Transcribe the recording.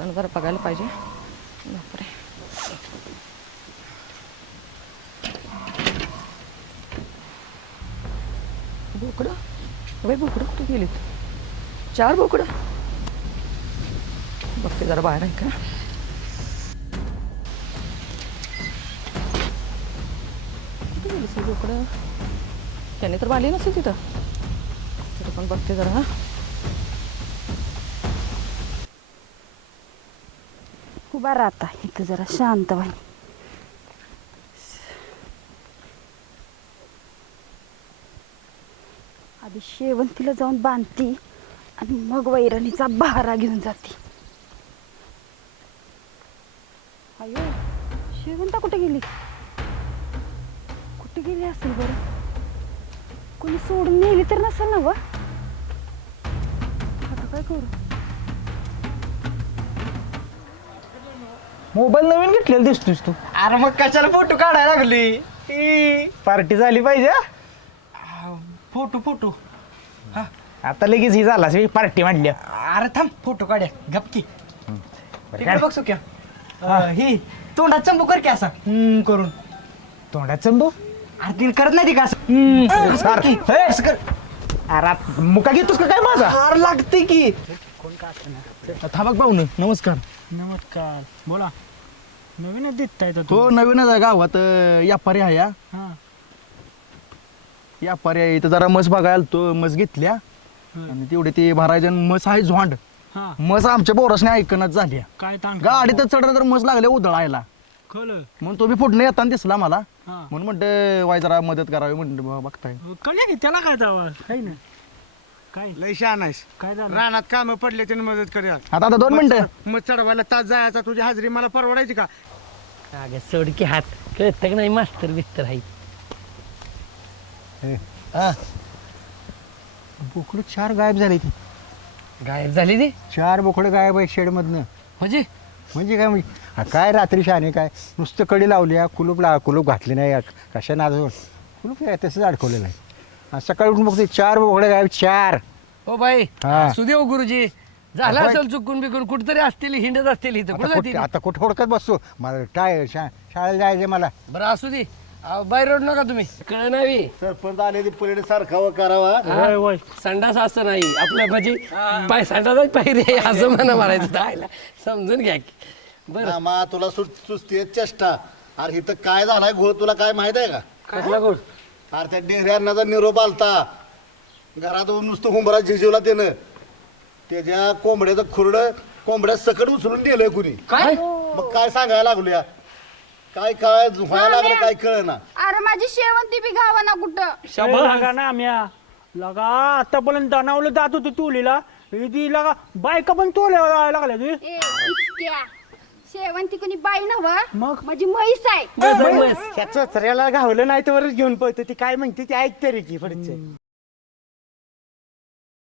Garden जरा बघायला पाहिजे. बापरे. बोकडं? बाई बोकडं कुठे गेलीत? चार बोकडं? बघते जरा बाहेर आहे का? कुठे बोकडं? त्याने तर वाली नसेल तिथं. तिथं पण बघते जरा उभा राहता. इथं जरा शांत व्हाय. आधी शेवंतीला जाऊन बांधती आणि मग वैरणीचा बहारा घेऊन जाते. अयो शेवंता कुठे गेली? कुठे गेली असेल बरं? कोणी सोडून नेली तर नसेल ना व? आता काय करू? मोबाईल नवीन घेतलेला दिसतोस तू. अरे मग कशाला फोटो काढायला लागली? पार्टी झाली पाहिजे हा? Photo photo. आता लगेच ही झाला पार्टी म्हणल्या अरे थांब फोटो काढ्या गपकी इकडे. बघ सुक्या अं, ही. तोंडात चंबू कर की असा. हम्म, करून. तोंडात चंबू? अरे तिने करत नाही ती का असं? असं. हे, कर. अरे मुका घेतोस का काय माझा? अरे लागते की. थांबक पाहुणे नमस्कार. नमस्कार. बोला. नवीनच दिसताय तर हो नवीनच आहे गावात. आहे हा. हां. व्यापारी आहे इथं जरा मस बघायला आलतो मस घेतल्या. आणि तेवढे ते भरायचे आणि मस आहे झोंड. हां. मस आमच्या बोरसने ऐकणच झाल्या काय तांग गाडीतच चढणं तर मस लागले उधळायला. कळलं म्हणून तो बी फुटणे येताना दिसला मला. हां. म्हणून म्हणते वाय जरा मदत करावी म्हणते बघताय. कळलं की त्याला काय दावा काही ना. काय? लय शहाण आहेस. काय झालं? रानात कामं पडले त्याने मदत करूया आता आता दोन मिनिटं. मग चढवायला तास जायचा तुझी हाजरी मला परवडायची का? अगं सोड की हात. कळतं का नाही मास्तर बिस्तर आहे बोकडू चार गायब झाले ती. गायब झाली ती? चार बोकडं गायब आहे शेडमधनं. म्हणजे? म्हणजे काय म्हणजे? हा, काय रात्री शहाणे काय? नुसतं कडी लावली कुलूप ला कुलूप घातली नाही कशा नाजून कुलूप काय? तसंच अडकवलेलं आहे. सकाळी उठून बघते चार बोकडे गायब चार. ओ बाई हा. सुदेव गुरुजी. झालं. असेल चुकून बिकून कुठतरी असतील हिंडत असतील इथं. आता कुठं जातील? आता कुठं हुडकत बसतो मला टाय शा शाळेला जायचं मला. बरं असू दे. अहो, बाहेर रोड नका तुम्ही. कळ नाही. सरपंच आले ते पलीकडे सारखावं करावा. संडास असं नाही. आपलं म्हणजे पाय संडासच पाहिजे असं म्हणा मारायचं समजून घ्या की. बरं. मा तुला सु सुस्ती चेष्टा. अरे इथं काय झालाय घोळ तुला काय माहीत आहे का? कसला गोड अरे त्या डेहऱ्यांना निरोप आलता घरात नुसतं हुंबरा झिजवला त्यानं. त्याच्या कोंबड्याचं खुरडं कोंबड्या सकट उचलून दिलंय कुणी. काय? मग काय सांगायला लागलो या काय काय व्हायला लागलं काय कळ ना अरे माझी शेवंती बी घावा ना कुठं लागा ना आम्या लगा आतापर्यंत दनावलं जात होती तुलीला. ती लगा बायका पण तोल्या लागल्या ती ए इतक्या. शेवंती कोणी बाई नव्हा. मग? माझी म्हैस आहे. बस, बस. ह्या चोचऱ्याला घावलं नाही तर वरच घेऊन पळतो ती. काय म्हणते ती ऐकते रे की पुढचे.